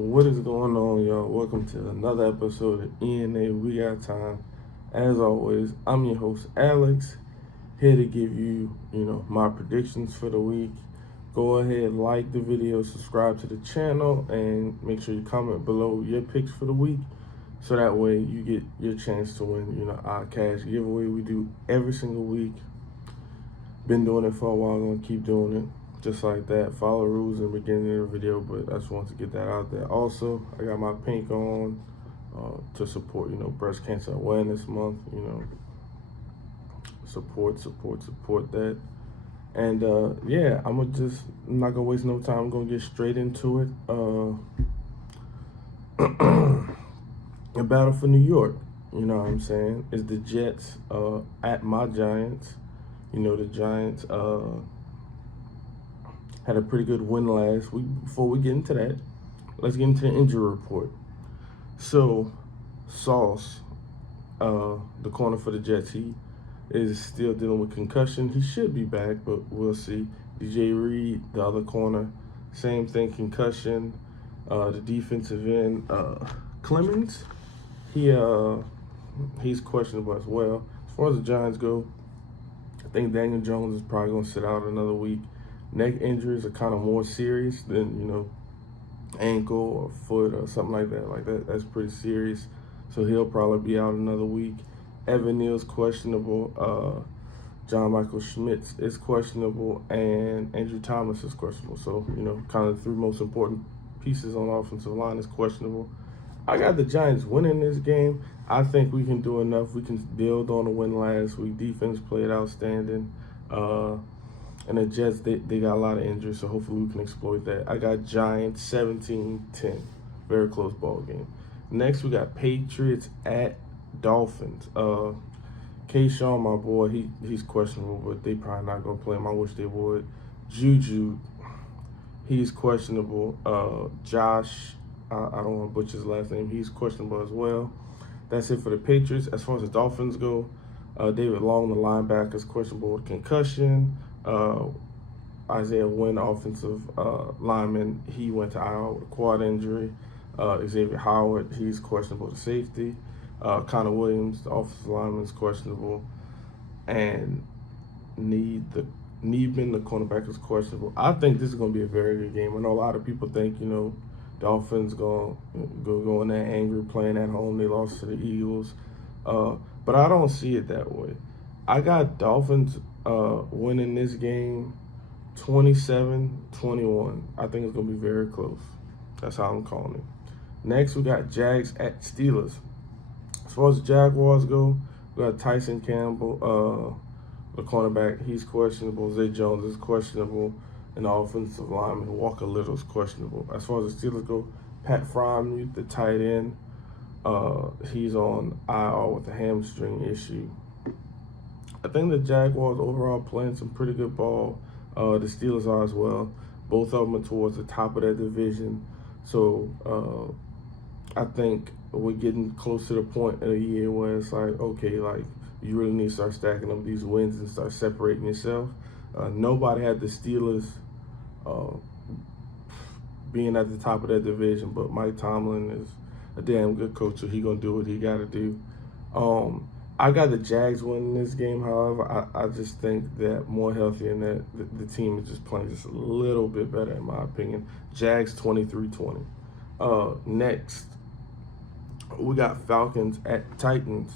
What is going on, y'all? Welcome to another episode of ENA We Got Time. As always, I'm your host, Alex, here to give you, my predictions for the week. Go ahead, like the video, subscribe to the channel, and make sure you comment below your picks for the week, so that way you get your chance to win, our cash giveaway we do every single week. Been doing it for a while, gonna keep doing it. Just like that. Follow rules in the beginning of the video, but I just want to get that out there. Also, I got my pink on to support, Breast Cancer Awareness Month. Support that. And I'm not gonna waste no time. I'm gonna get straight into it. A battle for New York. You know what I'm saying? Is the Jets at my Giants. The Giants had a pretty good win last week. Before we get into that, let's get into the injury report. So, Sauce, the corner for the Jets, he is still dealing with concussion. He should be back, but we'll see. DJ Reed, the other corner, same thing, concussion. The defensive end, Clemens, he's questionable as well. As far as the Giants go, I think Daniel Jones is probably going to sit out another week. Neck injuries are kind of more serious than, ankle or foot or something like that. That's pretty serious. So he'll probably be out another week. Evan Neal's questionable. John Michael Schmitz is questionable. And Andrew Thomas is questionable. So, kind of the three most important pieces on the offensive line is questionable. I got the Giants winning this game. I think we can do enough. We can build on the win last week. Defense played outstanding. And the Jets, they got a lot of injuries, so hopefully we can exploit that. I got Giants 17-10. Very close ball game. Next, we got Patriots at Dolphins. K-Shawn, my boy, he's questionable, but they probably not going to play him. I wish they would. Juju, he's questionable. Josh, I don't want to butcher his last name. He's questionable as well. That's it for the Patriots. As far as the Dolphins go, David Long, the linebacker, is questionable with concussion. Isaiah Wynn, offensive lineman, he went to IR with a quad injury. Xavier Howard, he's questionable to safety. Connor Williams, the offensive lineman, is questionable. And Needman, the cornerback, is questionable. I think this is going to be a very good game. I know a lot of people think, Dolphins going to go in there angry playing at home. They lost to the Eagles. But I don't see it that way. I got Dolphins winning this game 27-21. I think it's going to be very close. That's how I'm calling it. Next, we got Jags at Steelers. As far as the Jaguars go, we got Tyson Campbell, the cornerback. He's questionable. Zay Jones is questionable. And the offensive lineman, Walker Little, is questionable. As far as the Steelers go, Pat Freiermuth, the tight end, he's on IR with a hamstring issue. I think the Jaguars overall playing some pretty good ball. The Steelers are as well. Both of them are towards the top of their division. So I think we're getting close to the point of the year where it's like, okay, like you really need to start stacking up these wins and start separating yourself. Nobody had the Steelers being at the top of their division, but Mike Tomlin is a damn good coach, so he's going to do what he got to do. I got the Jags winning this game, however. I just think that more healthy and that the team is just playing just a little bit better, in my opinion. Jags 23-20. Next, we got Falcons at Titans.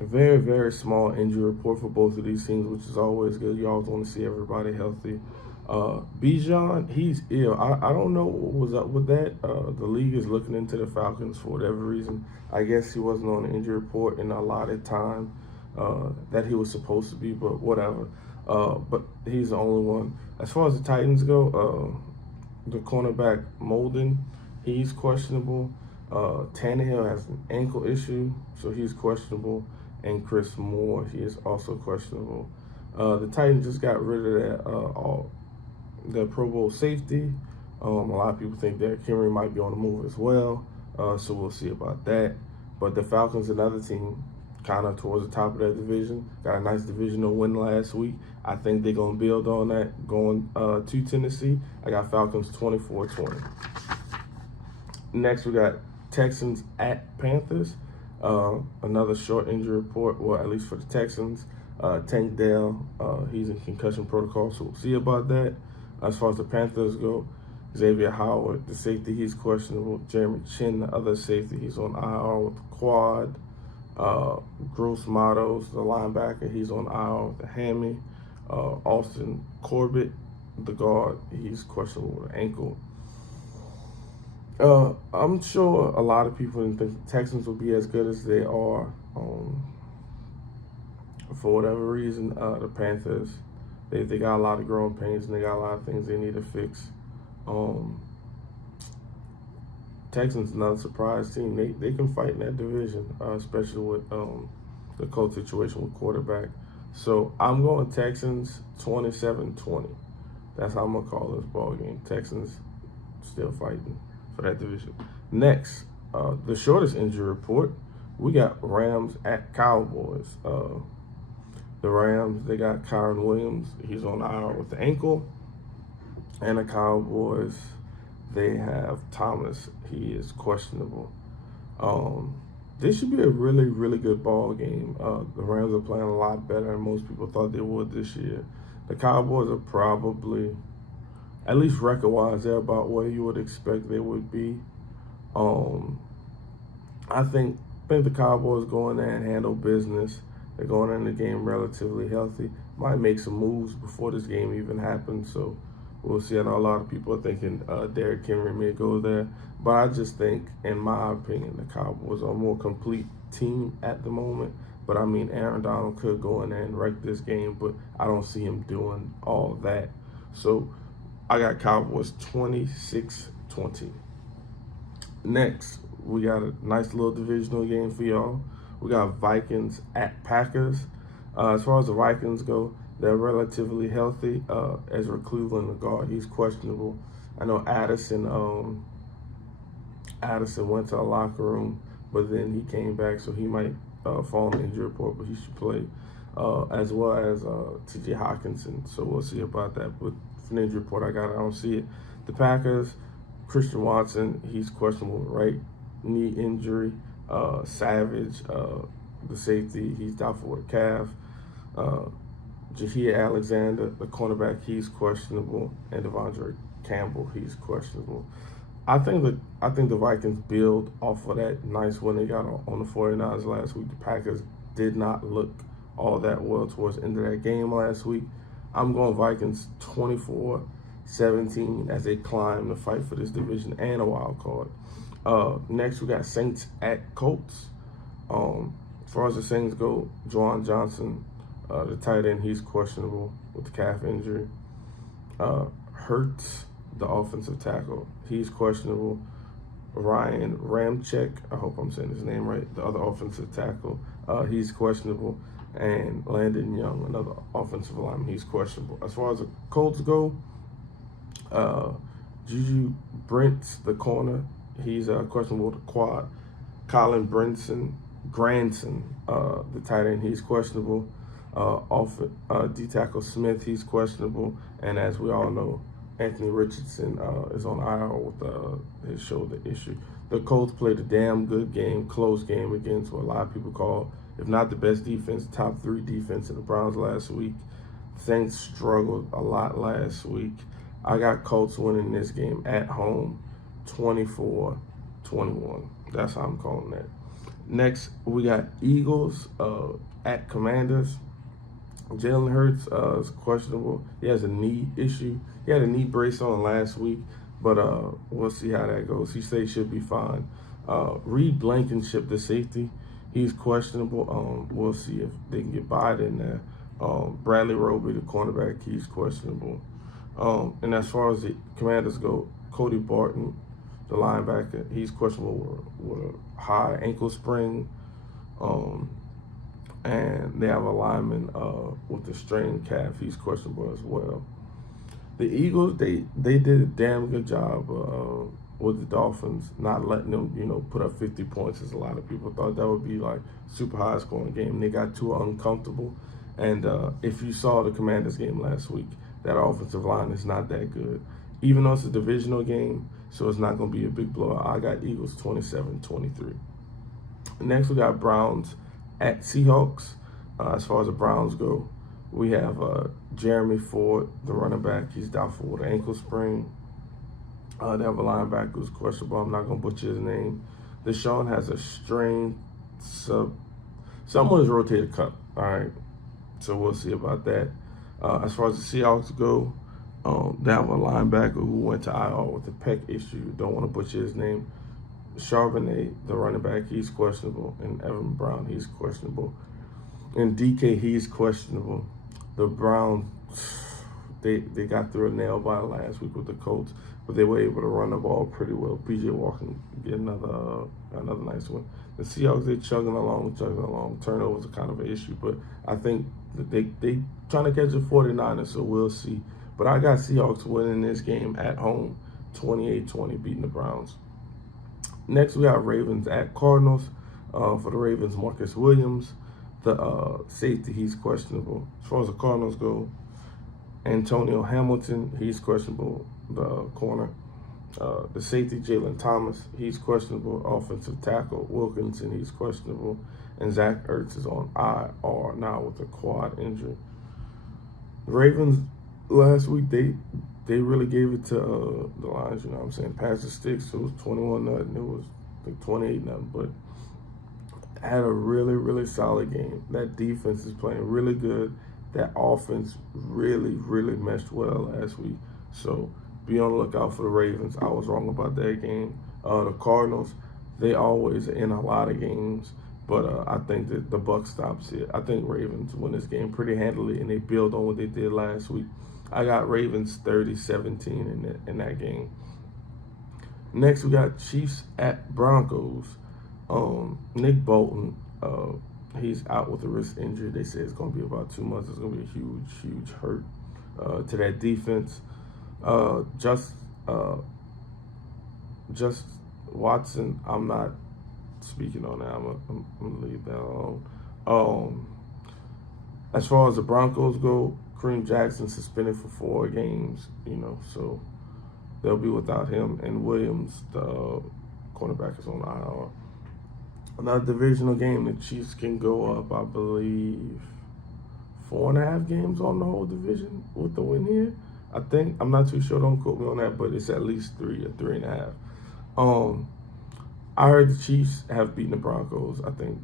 Very, very small injury report for both of these teams, which is always good. You always want to see everybody healthy. Bijan, he's ill. I don't know what was up with that. The league is looking into the Falcons for whatever reason. I guess he wasn't on the injury report in a allotted time that he was supposed to be, but whatever. But he's the only one. As far as the Titans go, the cornerback Molden, he's questionable. Tannehill has an ankle issue, so he's questionable. And Chris Moore, he is also questionable. The Titans just got rid of the Pro Bowl safety. A lot of people think Derrick Henry might be on the move as well, so we'll see about that. But the Falcons, another team, kind of towards the top of that division. Got a nice divisional win last week. I think they're going to build on that going to Tennessee. I got Falcons 24-20. Next, we got Texans at Panthers. Another short injury report, well, at least for the Texans. Tank Dell, he's in concussion protocol, so we'll see about that. As far as the Panthers go, Xavier Howard, the safety, he's questionable. Jeremy Chin, the other safety, he's on IR with the quad. Gross Matos, the linebacker, he's on IR with the hammy. Austin Corbett, the guard, he's questionable with an ankle. I'm sure a lot of people didn't think the Texans will be as good as they are. For whatever reason, the Panthers, they got a lot of growing pains and they got a lot of things they need to fix. Texans, another surprise team. They can fight in that division, especially with the Colts situation with quarterback. So I'm going Texans 27-20. That's how I'm going to call this ball game. Texans still fighting for that division. Next, the shortest injury report, we got Rams at Cowboys. The Rams, they got Kyron Williams. He's on IR with the ankle. And the Cowboys, they have Thomas. He is questionable. This should be a really, really good ball game. The Rams are playing a lot better than most people thought they would this year. The Cowboys are probably, at least record-wise, they're about where you would expect they would be. I think the Cowboys go in there and handle business. They're going in the game relatively healthy. Might make some moves before this game even happens, so we'll see. I know a lot of people are thinking Derrick Henry may go there, but I just think, in my opinion, the Cowboys are a more complete team at the moment. But I mean, Aaron Donald could go in there and wreck this game, but I don't see him doing all that. So I got Cowboys 26-20. Next, we got a nice little divisional game for y'all. We got Vikings at Packers. As far as the Vikings go, they're relatively healthy. Ezra Cleveland, the guard, he's questionable. I know Addison went to a locker room, but then he came back, so he might fall on the injury report, but he should play, as well as T.J. Hawkinson. So we'll see about that. But for the injury report I don't see it. The Packers, Christian Watson, he's questionable with right knee injury. Savage, the safety, he's doubtful with a calf. Jaheir Alexander, the cornerback, he's questionable, and Devondre Campbell, he's questionable. I think the Vikings build off of that nice win they got on the 49ers last week. The Packers did not look all that well towards the end of that game last week. I'm going Vikings 24-17 as they climb the fight for this division and a wild card. Next, we got Saints at Colts. As far as the Saints go, Juwan Johnson, the tight end, he's questionable with the calf injury. Hurts, the offensive tackle, he's questionable. Ryan Ramczyk, I hope I'm saying his name right, the other offensive tackle, he's questionable. And Landon Young, another offensive lineman, he's questionable. As far as the Colts go, Juju Brents, the corner, he's questionable with the quad. Colin Granson, the tight end, he's questionable. D-tackle Smith, he's questionable. And as we all know, Anthony Richardson is on IR with his shoulder issue. The Colts played a damn good game, close game against what a lot of people call, if not the best defense, top 3 defense in the Browns last week. Saints struggled a lot last week. I got Colts winning this game at home, 24-21. That's how I'm calling that. Next, we got Eagles at Commanders. Jalen Hurts is questionable. He has a knee issue. He had a knee brace on last week, but we'll see how that goes. He says he should be fine. Reed Blankenship, the safety, he's questionable. We'll see if they can get by it in there. Bradley Roby, the cornerback, he's questionable. And as far as the Commanders go, Cody Barton, the linebacker, he's questionable with a high ankle sprain. And they have a lineman with a strained calf. He's questionable as well. The Eagles, they did a damn good job with the Dolphins, not letting them, put up 50 points, as a lot of people thought that would be like super high scoring game. They got too uncomfortable. And if you saw the Commanders game last week, that offensive line is not that good. Even though it's a divisional game, so it's not going to be a big blowout. I got Eagles 27-23. Next, we got Browns at Seahawks. As far as the Browns go, we have Jeremy Ford, the running back. He's doubtful with an ankle sprain. They have a linebacker who's questionable. I'm not going to butcher his name. Deshaun has a strained someone's rotated cup. All right. So we'll see about that. As far as the Seahawks go, they have a linebacker who went to IR with a pec issue. Don't want to butcher his name. Charbonnet, the running back, he's questionable. And Evan Brown, he's questionable. And DK, he's questionable. The Browns, they got through a nail biter last week with the Colts, but they were able to run the ball pretty well. PJ Walker get another nice one. The Seahawks, they chugging along. Turnovers are kind of an issue, but I think that they trying to catch the 49ers, so we'll see. But I got Seahawks winning this game at home, 28-20, beating the Browns. Next, we got Ravens at Cardinals. For the Ravens, Marcus Williams, the safety, he's questionable. As far as the Cardinals go, Antonio Hamilton, he's questionable, the corner. The safety, Jalen Thomas, he's questionable. Offensive tackle, Wilkinson, he's questionable. And Zach Ertz is on IR now with a quad injury. The Ravens, last week, they really gave it to the Lions, you know what I'm saying? Passed the sticks, it was 21-0. It was like 28-0, but had a really, really solid game. That defense is playing really good. That offense really, really meshed well last week. So be on the lookout for the Ravens. I was wrong about that game. The Cardinals, they always are in a lot of games, but I think that the buck stops here. I think Ravens win this game pretty handily, and they build on what they did last week. I got Ravens 30-17 in that game. Next, we got Chiefs at Broncos. Nick Bolton, he's out with a wrist injury. They say it's going to be about 2 months. It's going to be a huge, huge hurt to that defense. Just Watson, I'm not speaking on that. I'm going to leave that alone. As far as the Broncos go, Kareem Jackson suspended for 4 games, so they'll be without him. And Williams, the cornerback, is on IR. Another divisional game, the Chiefs can go up, I believe, 4.5 games on the whole division with the win here. I think, I'm not too sure, don't quote me on that, but it's at least 3 or 3.5. I heard the Chiefs have beaten the Broncos, I think,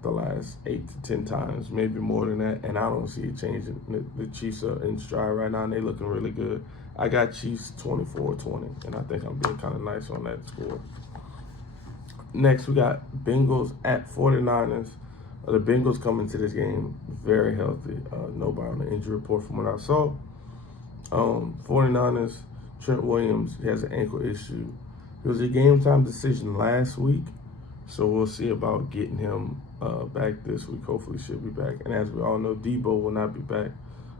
the last 8 to 10 times, maybe more than that, and I don't see it changing. The Chiefs are in stride right now, and they're looking really good. I got Chiefs 24-20, and I think I'm being kind of nice on that score. Next, we got Bengals at 49ers. The Bengals come into this game very healthy. Nobody on the injury report from what I saw. 49ers, Trent Williams, he has an ankle issue. It was a game-time decision last week, so we'll see about getting him back this week. Hopefully she'll be back. And as we all know, Debo will not be back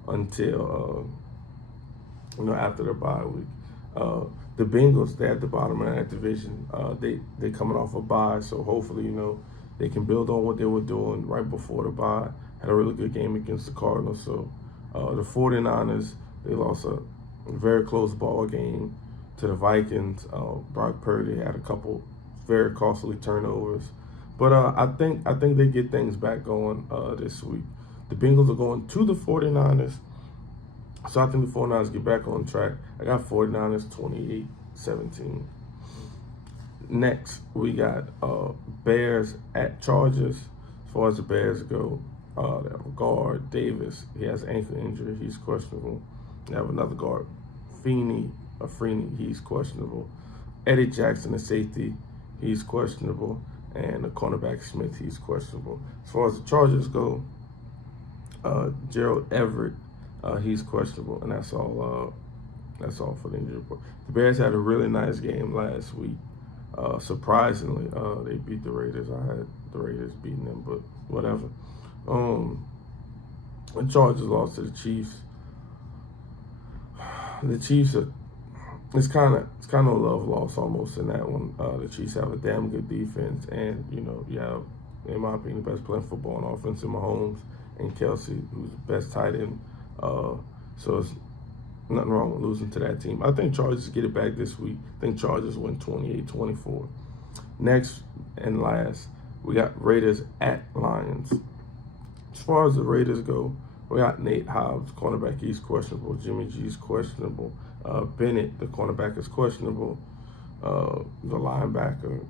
until after the bye week. The Bengals, they're at the bottom of that division. They coming off a bye, so hopefully, they can build on what they were doing right before the bye. Had a really good game against the Cardinals. So the 49ers, they lost a very close ball game to the Vikings. Brock Purdy had a couple very costly turnovers. But I think they get things back going this week. The Bengals are going to the 49ers. So I think the 49ers get back on track. I got 49ers 28-17. Next, we got Bears at Chargers. As far as the Bears go, they have a guard, Davis. He has an ankle injury. He's questionable. They have another guard, Freeney, he's questionable. Eddie Jackson, the safety, he's questionable. And the cornerback, Smith, he's questionable. As far as the Chargers go, Gerald Everett, he's questionable, and that's all for the injury report. The Bears had a really nice game last week. Surprisingly, they beat the Raiders. I had the Raiders beating them, but whatever. The Chargers lost to the Chiefs. The Chiefs it's kind of a love loss almost in that one. The Chiefs have a damn good defense, and you have, in my opinion, the best player in football on offense in Mahomes and Kelsey, who's the best tight end. So it's nothing wrong with losing to that team. I think Chargers get it back this week. I think Chargers win 28-24. Next and last, we got Raiders at Lions. As far as the Raiders go, we got Nate Hobbs, cornerback, he's questionable. Jimmy G's questionable. Bennett, the cornerback, is questionable. The linebacker,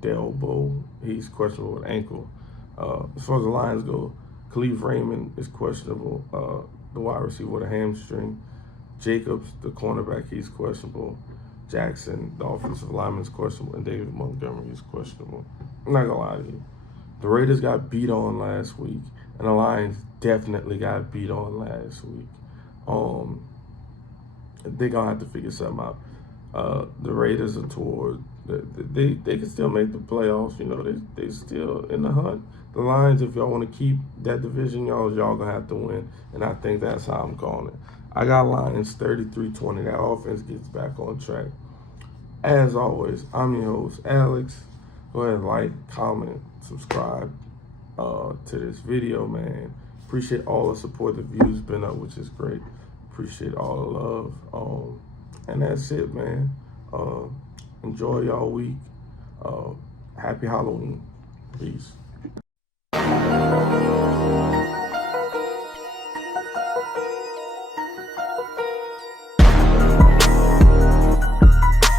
Delbo, he's questionable with ankle. As far as the Lions go, Khalif Raymond is questionable. The wide receiver with a hamstring. Jacobs, the cornerback, he's questionable. Jackson, the offensive lineman, is questionable. And David Montgomery is questionable. I'm not going to lie to you. The Raiders got beat on last week, and the Lions definitely got beat on last week. They're going to have to figure something out. The Raiders are toward, they can still make the playoffs. They still in the hunt. The Lions, if y'all want to keep that division, y'all going to have to win, and I think that's how I'm calling it. I got Lions 33-20. That offense gets back on track. As always, I'm your host, Alex. Go ahead and like, comment, subscribe to this video, man. Appreciate all the support. The views been up, which is great. Appreciate all the love. And that's it, man. Enjoy y'all week. Happy Halloween. Peace.